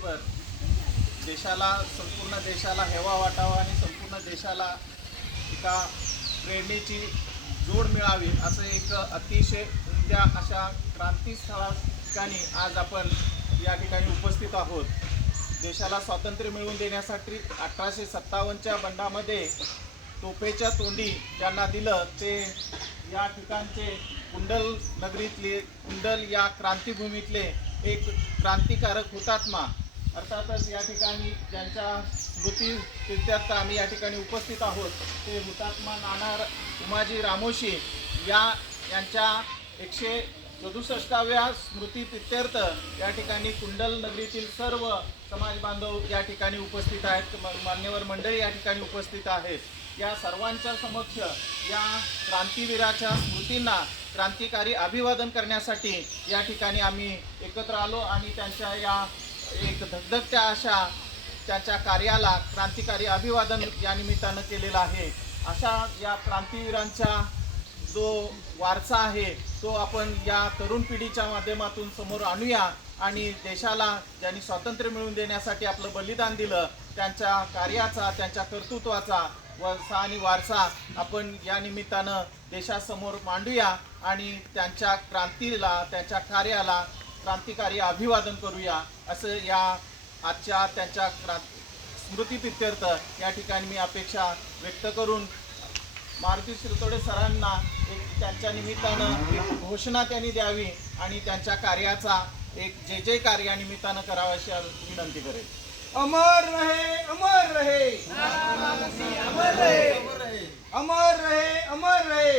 तारखेवर देशाला संपूर्ण देशाला हेवा वाटावा आणि संपूर्ण देशाला एका प्रेरणेची जोड मिळावी असं एक अतिशय उमद्या अशा क्रांतीस्थळा ठिकाणी आज आपण या ठिकाणी उपस्थित आहोत. देशाला स्वातंत्र्य मिळवून देण्यासाठी अठराशे सत्तावन्नच्या बंडामध्ये तोफेच्या तोंडी ज्यांना दिलं ते या ठिकाणचे कुंडल नगरीतले कुंडल या क्रांतीभूमीतले एक क्रांतिकारक हुतात्मा अर्थातच या ठिकाणी ज्यांच्या स्मृती तीर्थार्थ आम्ही या ठिकाणी उपस्थित आहोत ते हुतात्मा नाना उमाजी रामोशी या यांच्या एकशे सदुसष्टाव्या स्मृती प्रित्यर्थ या ठिकाणी कुंडल नगरीतील सर्व समाज बांधव या ठिकाणी उपस्थित आहेत. मान्यवर मंडळी या ठिकाणी उपस्थित आहेत. या सर्वांच्या समक्ष या क्रांतीवीराच्या स्मृतींना क्रांतिकारी अभिवादन करण्यासाठी या ठिकाणी आम्ही एकत्र आलो आणि त्यांच्या या एक धगधगत्या अशा त्याच्या कार्याला क्रांतिकारी अभिवादन या निमित्तानं केलेलं आहे अशा या क्रांतीवीरांच्या जो वारसा आहे तो आपण या तरुण पिढीच्या माध्यमातून समोर आणूया आणि देशाला ज्यांनी स्वातंत्र्य मिळवून देण्यासाठी आपलं बलिदान दिलं त्यांच्या कार्याचा त्यांच्या कर्तृत्वाचा वरसा आणि वारसा आपण या निमित्तानं देशासमोर मांडूया आणि त्यांच्या क्रांतीला त्यांच्या कार्याला क्रांतिकारी अभिवादन करूया असं या आजच्या त्यांच्या क्रांती स्मृतीप्रित्यर्थ या ठिकाणी मी अपेक्षा व्यक्त करून मारुती शिरतोडे सरांना एक त्यांच्या निमित्तानं एक घोषणा त्यांनी द्यावी आणि त्यांच्या कार्याचा एक जे जे कार्यानिमित्तानं करावा अशी विनंती करेल अमर रहे अमर रहे अमर रहे अमर रहे अमर रहे